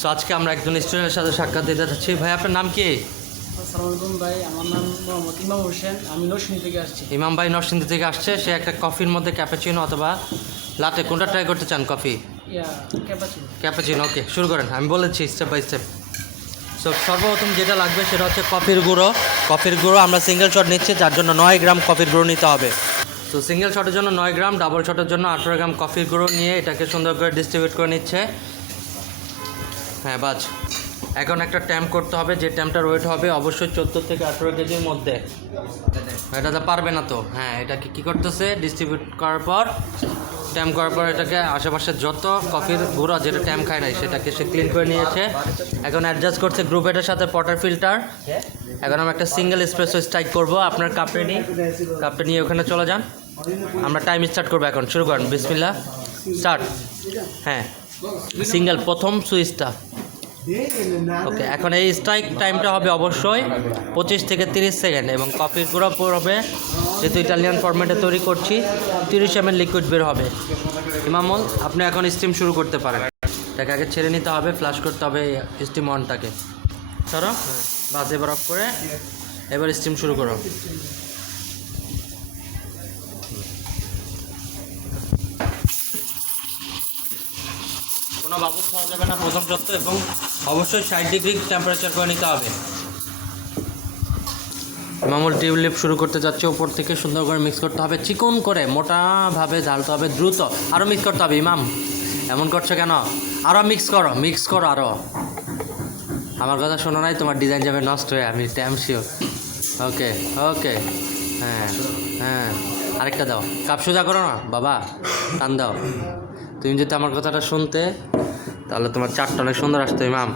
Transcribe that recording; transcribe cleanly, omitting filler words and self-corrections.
So আজকে আমরা একজন স্টুডেন্টের সাথে সাক্ষাৎ দিতে যাচ্ছি। ভাই আপনার নাম কি? আসসালামু আলাইকুম ভাই, আমার নাম মোহাম্মদ ইমাম হোসেন, আমি নরসিংদী থেকে আসছি। ইমাম ভাই নরসিংদী থেকে আসছে। সে একটা কফির মধ্যে ক্যাপাচিনো অথবা লাটে কোনটা ট্রাই করতে চান? Coffee cappuccino. ক্যাপাচিনো, ওকে শুরু করেন। আমি বলেছি স্টেপ বাই স্টেপ। সো সর্বপ্রথম যেটা লাগবে সেটা হচ্ছে কফির গুঁড়ো। কফির গুঁড়ো আমরা সিঙ্গেল শট নিচ্ছি, যার জন্য 9 গ্রাম কফির গুঁড়ো নিতে হবে। তো সিঙ্গেল শটের জন্য 9 গ্রাম, ডাবল শটের জন্য 18 গ্রাম কফির গুঁড়ো নিয়ে এটাকে সুন্দর করে ডিস্ট্রিবিউট করে নিচ্ছে। হ্যাঁ বাজ। এখন একটা ট্যাম্প করতে হবে, যে ট্যাম্পটার ওয়েট হবে অবশ্যই 14 থেকে 18 কেজির মধ্যে। এটা তো পারবে না তো। হ্যাঁ, এটাকে কী করতেছে, ডিস্ট্রিবিউট করার পর ট্যাম্প করার পর এটাকে আশেপাশে যত কফির গুঁড়ো যেটা ট্যাম্প খায় নাই সেটাকে সে ক্লিন করে নিয়েছে। এখন অ্যাডজাস্ট করছে গ্রুপ এটার সাথে পটার ফিল্টার। এখন আমরা একটা সিঙ্গেল এসপ্রেসো স্ট্রাইক করবো। আপনার কাপে নিয়ে ওখানে চলে যান। আমরা টাইম স্টার্ট করবো এখন। শুরু করেন, বিসমিল্লাহ, স্টার্ট। হ্যাঁ, সিঙ্গেল প্রথম সুইচটা। ওকে, এখন এই স্ট্রাইক টাইমটা হবে অবশ্যই 25 থেকে 30 সেকেন্ড এবং কফির গুঁড়ো হবে, যেহেতু ইটালিয়ান ফরম্যাটে তৈরি করছি, 30 ml লিকুইড বের হবে। ইমামুল, আপনি এখন স্টিম শুরু করতে পারেন। এটাকে আগে ছেড়ে নিতে হবে, ফ্লাশ করতে হবে স্টিম অনটাকে। সরো, বাস এবার অফ করে এবার স্টিম শুরু করো। কোনো বাবু খাওয়া যাবে না প্রথম যত্ন, এবং অবশ্যই 60 ডিগ্রি টেম্পারেচার করে নিতে হবে। মামুল টিউলিপ শুরু করতে যাচ্ছে। উপর থেকে সুন্দর করে মিক্স করতে হবে, চিকন করে মোটাভাবে ঢালতে হবে, দ্রুত আরও মিক্স করতে হবে। ইমাম, এমন করছো কেন? আরও মিক্স করো আরও। আমার কথা শোনো নাই, তোমার ডিজাইন যাবে নষ্ট হয়ে, আমি ট্যাম শিওর। ওকে ওকে, হ্যাঁ হ্যাঁ, আরেকটা দাও। কাপ সোজা করো না বাবা, টান দাও। তুমি যদি আমার কথাটা শুনতে, তাহলে তোমার চারটা অনেক সুন্দর আসতো ইমাম।